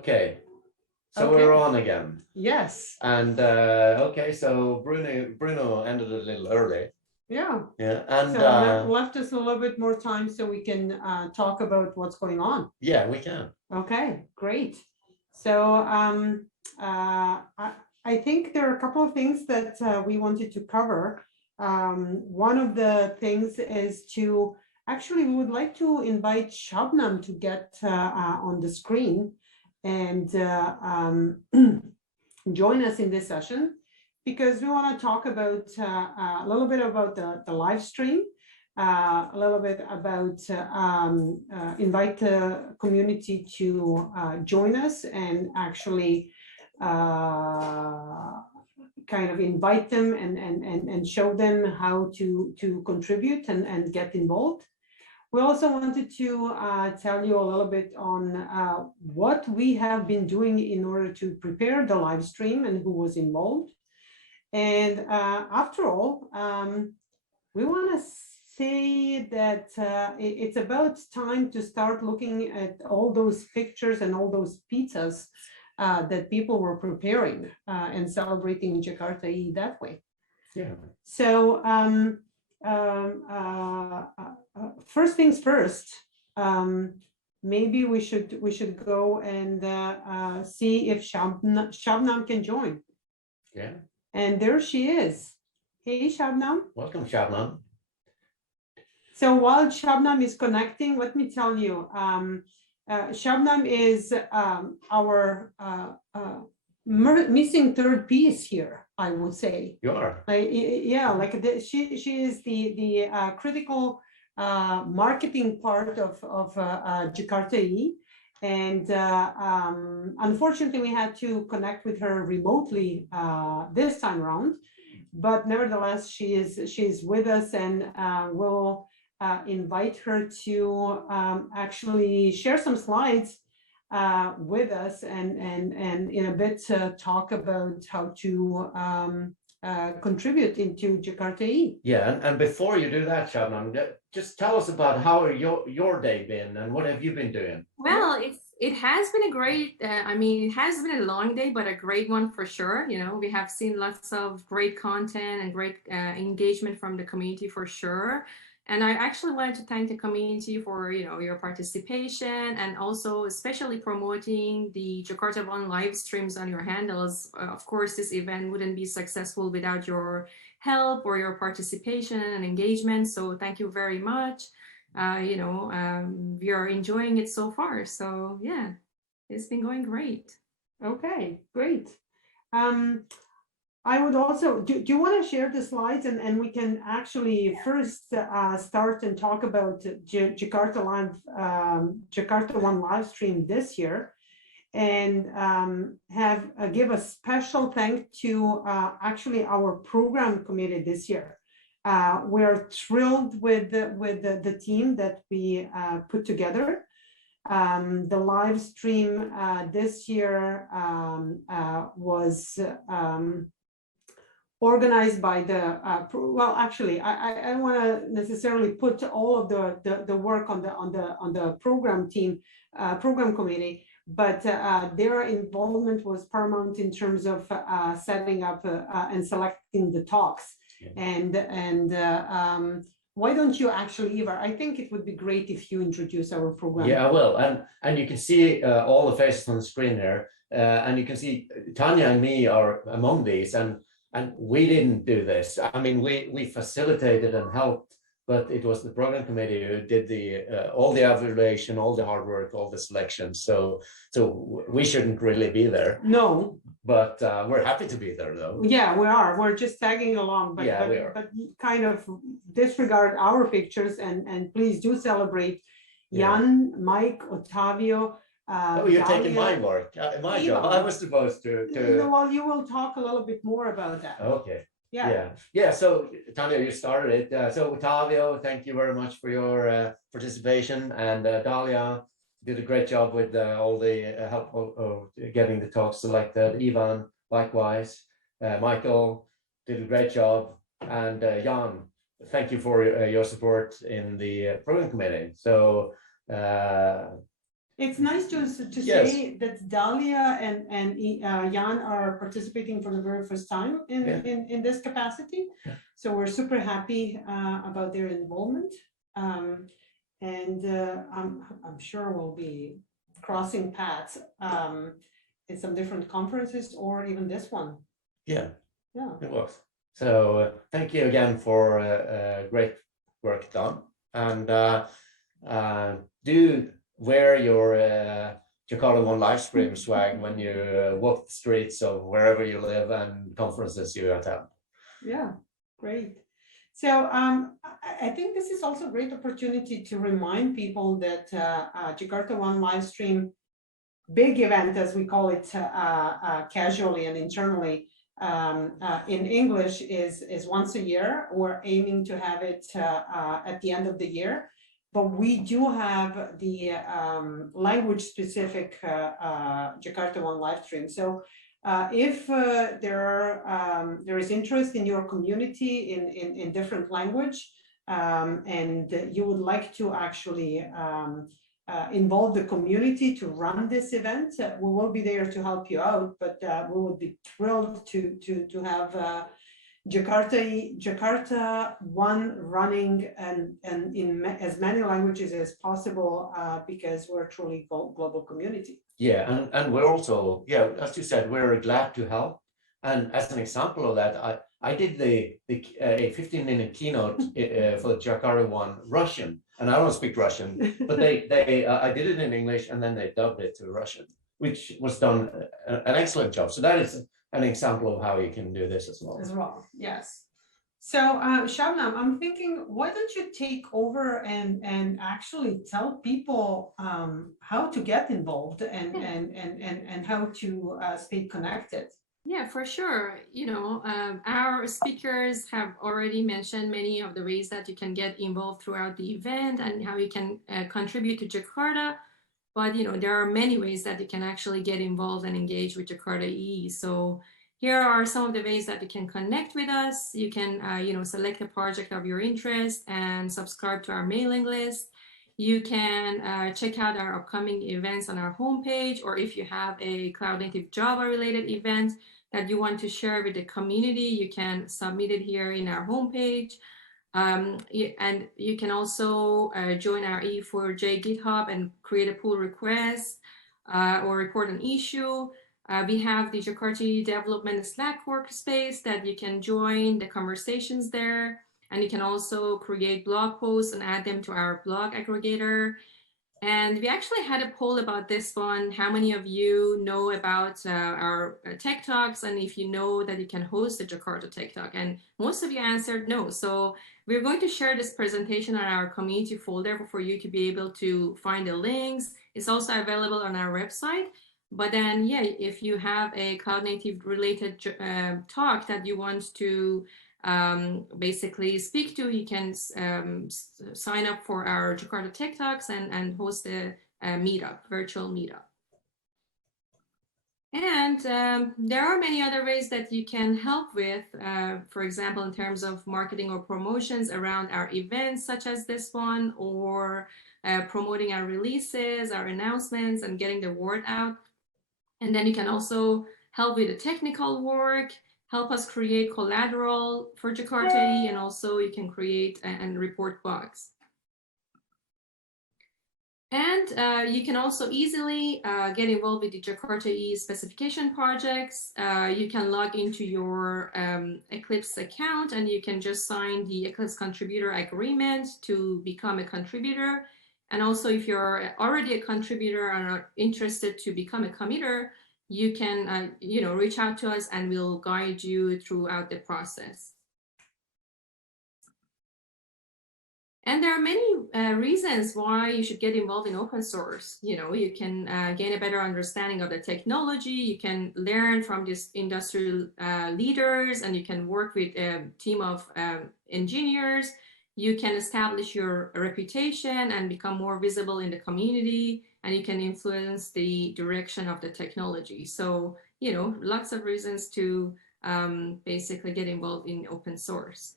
Okay, so Okay. we're on again. Yes. And okay, so Bruno ended a little early. Yeah. Yeah, and So that left us a little bit more time so we can talk about what's going on. yeah, we can. Okay, great. So I think there are a couple of things that we wanted to cover. One of the things is to actually we would like to invite Shabnam to get on the screen and join us in this session, because we want to talk about a little bit about the live stream, a little bit about invite the community to join us and actually kind of invite them and show them how to contribute and get involved. We also wanted to tell you a little bit on what we have been doing in order to prepare the live stream and who was involved. And after all, we want to say that it's about time to start looking at all those pictures and all those pizzas that people were preparing and celebrating Jakarta EE that way. Yeah. So first things first, maybe we should go and see if Shabnam can join. Yeah. And there she is. Hey, Shabnam. Welcome, Shabnam. So while Shabnam is connecting, let me tell you, Shabnam is our missing third piece here, I would say. You are. Yeah, like she is the critical marketing part of Jakarta EE. And unfortunately, we had to connect with her remotely this time around. But nevertheless, she is with us, and we'll invite her to actually share some slides with us and in a bit talk about how to contribute into Jakarta EE. Yeah, and before you do that, Shabnam, just tell us about how your day been and what have you been doing? Well, it has been a great, I mean, it has been a long day, but a great one for sure. You know, we have seen lots of great content and great engagement from the community for sure. And I actually wanted to thank the community for, you know, your participation and also especially promoting the JakartaOne live streams on your handles. Of course, this event wouldn't be successful without your help or your participation and engagement. So thank you very much. You know, we are enjoying it so far. So yeah, it's been going great. Okay, great. I would also, do you want to share the slides and we can actually first start and talk about JakartaOne live stream this year, and give a special thank to actually our program committee this year. We're thrilled with the team that we put together. The live stream this year was organized by the well, actually, I don't want to necessarily put all of the work on the program team, program committee, but their involvement was paramount in terms of setting up and selecting the talks. And why don't you actually, Ivar? I think it would be great if you introduce our program. Yeah, I will. And you can see all the faces on the screen there, and you can see Tanya and me are among these, and we didn't do this. I mean, we facilitated and helped, but it was the program committee who did the all the evaluation, all the hard work, all the selections. So we shouldn't really be there. No. But we're happy to be there, though. Yeah, we are. We're just tagging along, but yeah, we are. But kind of disregard our pictures and please do celebrate Jan, Mike, Ottavio. Oh, you're taking my work, my job. I was supposed to. Well, you will talk a little bit more about that. Okay. Yeah. So Tanya, you started it. So Ottavio, thank you very much for your participation, and Dalia did a great job with all the help of getting the talks selected. Ivan, likewise. Michael did a great job, and Jan, thank you for your support in the program committee. So It's nice to Yes. say that Dalia and Jan are participating for the very first time in this capacity. Yeah. So we're super happy about their involvement. And I'm sure we'll be crossing paths in some different conferences or even this one. Yeah, Yeah. it was. So thank you again for great work done. And do wear your JakartaOne live stream swag when you walk the streets of wherever you live and conferences you attend. Yeah, great. So I think this is also a great opportunity to remind people that JakartaOne live stream big event, as we call it casually and internally in English, is once a year. We're aiming to have it at the end of the year. But we do have the language specific JakartaOne live stream. So if there is interest in your community in different language and you would like to actually involve the community to run this event, we will be there to help you out, but we would be thrilled to have JakartaOne running and in as many languages as possible because we're truly global community. Yeah, and we're also, yeah, as you said, we're glad to help. And as an example of that, I did a 15-minute keynote for JakartaOne Russian, and I don't speak Russian, but I did it in English and then they dubbed it to Russian, which was done an excellent job. So that is an example of how you can do this as well. As well, yes. So Shabnam, I'm thinking, why don't you take over and actually tell people how to get involved and how to stay connected. Yeah, for sure. You know, our speakers have already mentioned many of the ways that you can get involved throughout the event and how you can contribute to Jakarta. But, you know, there are many ways that you can actually get involved and engage with Jakarta EE. So here are some of the ways that you can connect with us. You can, you know, select a project of your interest and subscribe to our mailing list. You can check out our upcoming events on our homepage, or if you have a Cloud Native Java related event that you want to share with the community, you can submit it here in our homepage. And you can also join our E4J GitHub and create a pull request or report an issue. We have the Jakarta Development Slack workspace that you can join the conversations there. And you can also create blog posts and add them to our blog aggregator. And we actually had a poll about this one. How many of you know about our Tech Talks, and if you know that you can host a Jakarta Tech Talk? And most of you answered no. So we're going to share this presentation on our community folder for you to be able to find the links. It's also available on our website. But then, yeah, if you have a Cloud Native related talk that you want to basically speak to, you can sign up for our Jakarta Tech Talks and host a meetup, virtual meetup. And there are many other ways that you can help with, for example, in terms of marketing or promotions around our events, such as this one, or promoting our releases, our announcements, and getting the word out. And then you can also help with the technical work, help us create collateral for Jakarta EE, and also you can create and report bugs. And you can also easily get involved with the Jakarta EE specification projects. You can log into your Eclipse account and you can just sign the Eclipse contributor agreement to become a contributor. And also, if you're already a contributor and are interested to become a committer, you can you know, reach out to us and we'll guide you throughout the process. And there are many reasons why you should get involved in open source. You know, you can gain a better understanding of the technology, you can learn from these industrial leaders, and you can work with a team of engineers. You can establish your reputation and become more visible in the community, and you can influence the direction of the technology. So, you know, lots of reasons to basically get involved in open source.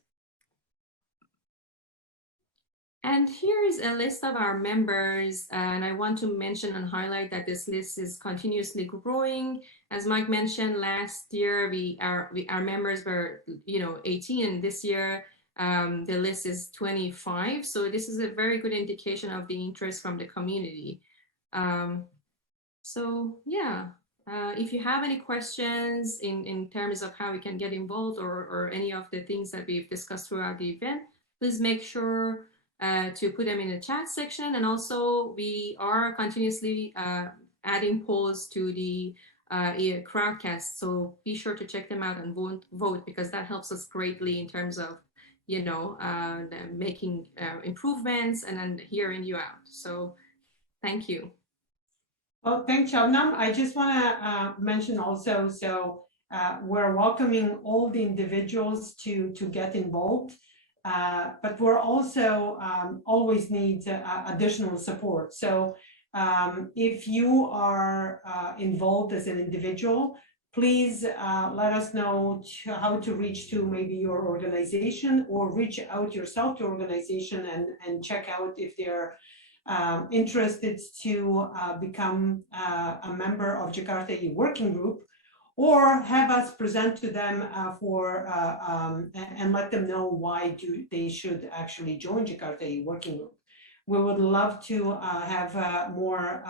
And here is a list of our members, and I want to mention and highlight that this list is continuously growing. As Mike mentioned, last year our members were 18, and this year the list is 25. So this is a very good indication of the interest from the community. So yeah, if you have any questions in terms of how we can get involved or any of the things that we've discussed throughout the event, please make sure to put them in the chat section. And also we are continuously adding polls to the crowdcast. So be sure to check them out and vote, because that helps us greatly in terms of, making improvements and then hearing you out. So thank you. Well, thanks, Shabnam. I just want to mention also, so we're welcoming all the individuals to get involved, but we're also always need additional support. So if you are involved as an individual, please let us know how to reach to maybe your organization, or reach out yourself to organization and check out if they're interested to become a member of Jakarta EE working group, or have us present to them and let them know why they should actually join Jakarta EE working group. We would love to have more,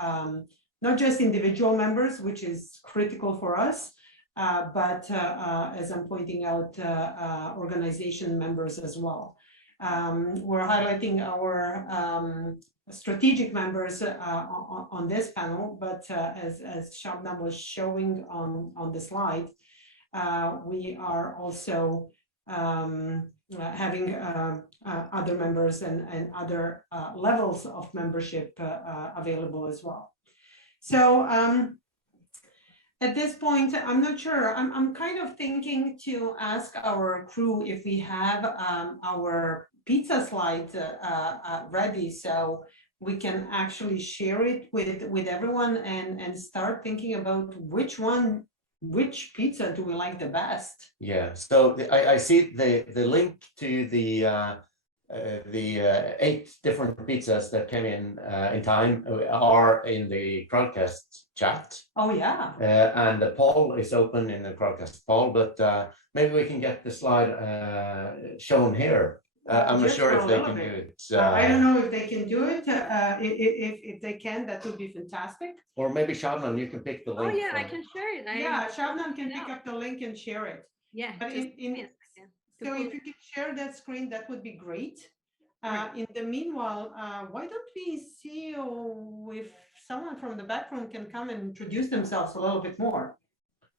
not just individual members, which is critical for us, but as I'm pointing out, organization members as well. We're highlighting our strategic members on this panel, but as Shabnam was showing on the slide, we are also having other members and other levels of membership available as well. So at this point, I'm not sure. I'm kind of thinking to ask our crew if we have our pizza slides ready, so we can actually share it with everyone and start thinking about which pizza do we like the best. Yeah, so I see the link to the 8 different pizzas that came in time are in the crowdcast chat. Oh yeah. And the poll is open in the crowdcast poll, but maybe we can get the slide shown here. I'm not sure if they can do it. I don't know if they can do it. If they can, that would be fantastic. Or maybe Shabnam, you can pick the link. Oh yeah, I can share it. Yeah, Shabnam can pick up the link and share it. Yeah. But so if you can share that screen, that would be great. In the meanwhile, why don't we see if someone from the background can come and introduce themselves a little bit more?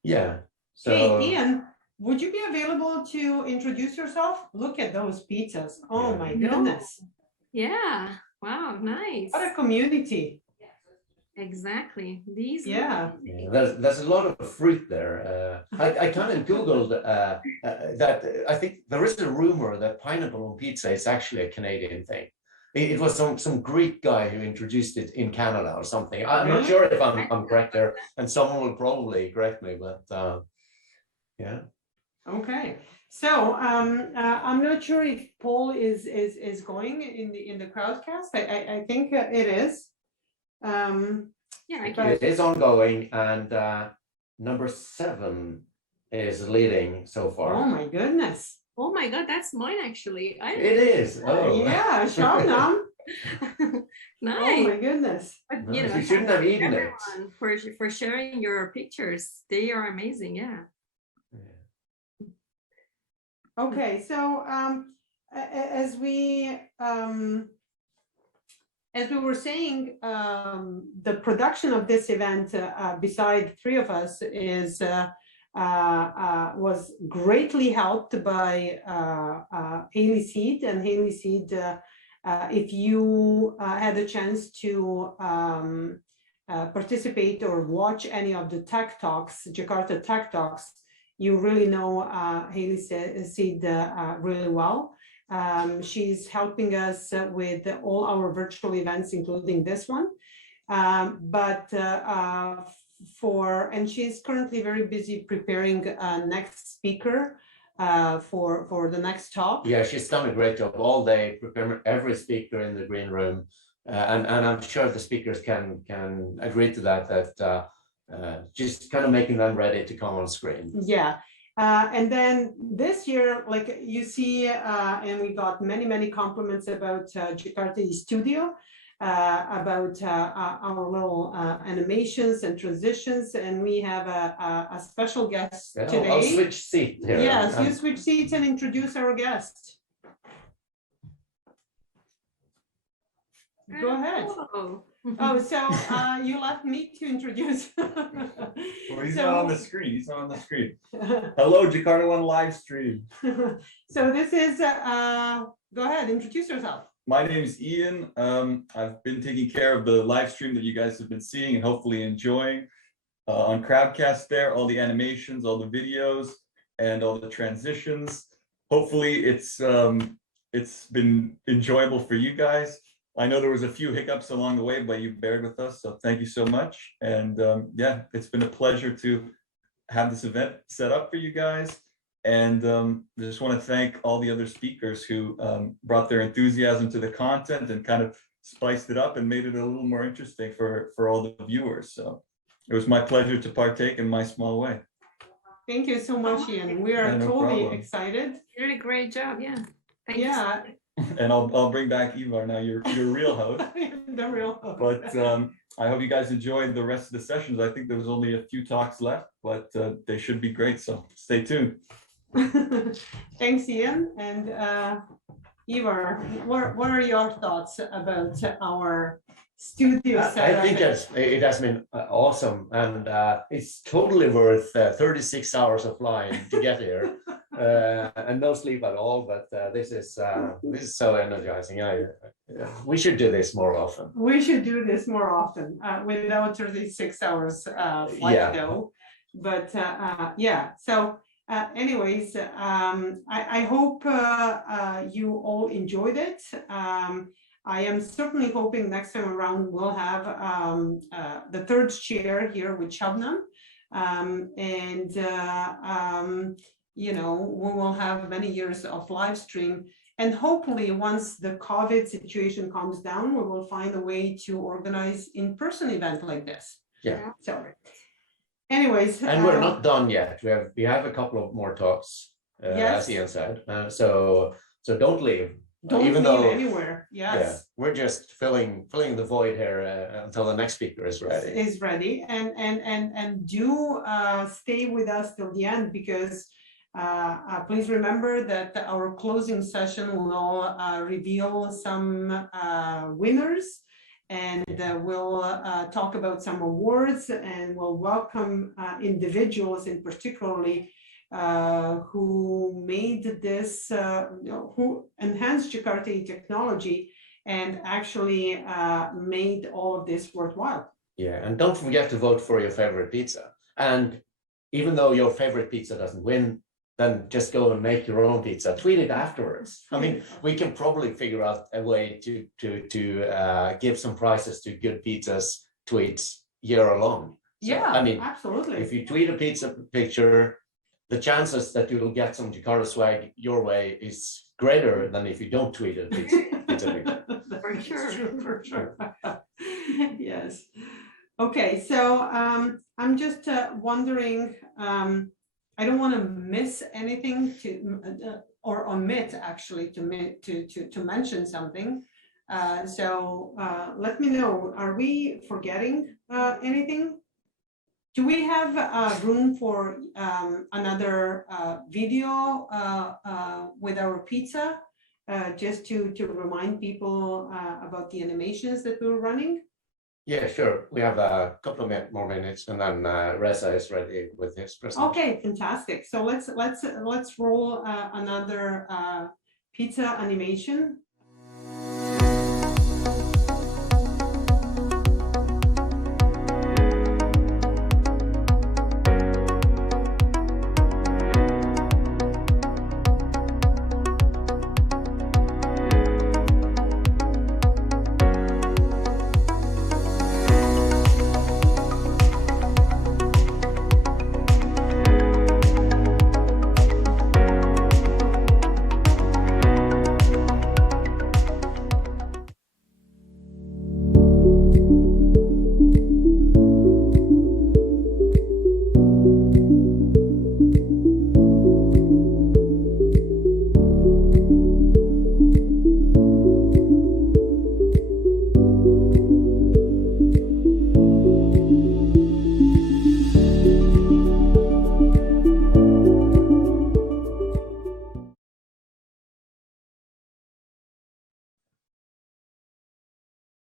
Yeah. So hey, Ian, would you be available to introduce yourself? Look at those pizzas. Oh yeah. My goodness. Yeah. Wow, nice. What a community. Exactly. These. Yeah. There's a lot of fruit there. I kind of Googled that. I think there is a rumor that pineapple on pizza is actually a Canadian thing. It was some Greek guy who introduced it in Canada or something. I'm not sure if I'm correct there, and someone will probably correct me, but yeah. Okay. So I'm not sure if poll is going in the crowdcast. I think it is. Yeah, it is ongoing, and number 7 is leading so far. Oh my goodness. Oh my God, that's mine actually. It is. Oh yeah, Shabnam. Nice. Oh my goodness. But, nice. You shouldn't have eaten it. For sharing your pictures. They are amazing. Yeah. Okay, so as we were saying, the production of this event, beside 3 of us, was greatly helped by Haley Seed. And Haley Seed, if you had a chance to participate or watch any of the Tech Talks, Jakarta Tech Talks, you really know Haley Seed really well. She's helping us with all our virtual events, including this one. And she's currently very busy preparing next speaker for the next talk. Yeah, she's done a great job all day preparing every speaker in the green room, and I'm sure the speakers can agree to that. Just kind of making them ready to come on screen. Yeah. And then this year, like you see, and we got many compliments about Jakarta EE Studio, about our little animations and transitions, and we have a special guest today. I'll switch seat here. Yes, you switch seats and introduce our guest. Go ahead. Oh, so you left me to introduce. Well, he's not on the screen. He's not on the screen. Hello, JakartaOne live stream. So this is, go ahead, introduce yourself. My name is Ian. I've been taking care of the live stream that you guys have been seeing and hopefully enjoying on Crowdcast there, all the animations, all the videos, and all the transitions. Hopefully it's been enjoyable for you guys. I know there was a few hiccups along the way, but you bared with us, so thank you so much. And yeah, it's been a pleasure to have this event set up for you guys. And I just want to thank all the other speakers who brought their enthusiasm to the content and kind of spiced it up and made it a little more interesting for all the viewers. So it was my pleasure to partake in my small way. Thank you so much, Ian. We are totally excited. You did a great job. Yeah. Thank you. And I'll bring back Ivar now, your real host. The real host. But I hope you guys enjoyed the rest of the sessions. I think there was only a few talks left, but they should be great. So stay tuned. Thanks, Ian. And Ivar, what are your thoughts about our studio setup? I think it has been awesome, and it's totally worth 36 hours of flying to get here. And no sleep at all, but this is so energizing. We should do this more often. We should do this more often without 36 hours flight though. But yeah, so anyways, I hope you all enjoyed it. I am certainly hoping next time around we'll have the third chair here with Shabnam, and you know, we will have many years of live stream, and hopefully once the COVID situation calms down, we will find a way to organize in-person event like this. Yeah. So anyways. And we're not done yet. We have a couple of more talks, as Ian said. So don't leave. Don't even leave though, anywhere. Yes. Yeah, we're just filling the void here until the next speaker is ready. Is ready, and do stay with us till the end, because please remember that our closing session will reveal some winners, and we'll talk about some awards, and we'll welcome individuals in particularly who made this, who enhanced Jakarta EE technology and actually made all of this worthwhile. Yeah, and don't forget to vote for your favorite pizza. And even though your favorite pizza doesn't win, then just go and make your own pizza. Tweet it afterwards. I mean, we can probably figure out a way to give some prizes to good pizzas tweets year long. So, Yeah, I mean, absolutely. if you tweet a pizza picture, the chances that you will get some Jakarta swag your way is greater than if you don't tweet a pizza picture. For sure. For sure. Yes. Okay, so I'm just wondering, I don't want to miss anything or omit actually to mention something. So let me know, are we forgetting anything? Do we have room for another video with our pizza, just to remind people about the animations that we were running? Yeah, sure. We have a couple of more minutes, and then Reza is ready with his presentation. Okay, fantastic. So let's roll another pizza animation.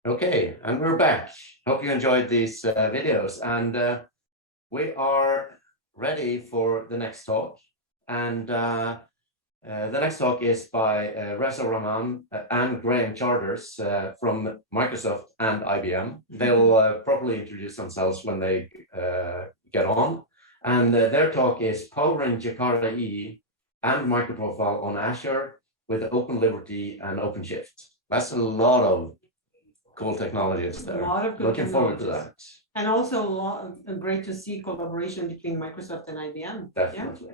Okay, and we're back. Hope you enjoyed these videos, and we are ready for the next talk. And the next talk is by Reza Rahman and Graham Charters from Microsoft and IBM. They'll properly introduce themselves when they get on. And their talk is Powering Jakarta EE and Microprofile on Azure with Open Liberty and OpenShift. That's a lot of cool technologies there. A lot of good Looking forward to technologies. that. And also great to see collaboration between Microsoft and IBM. Definitely.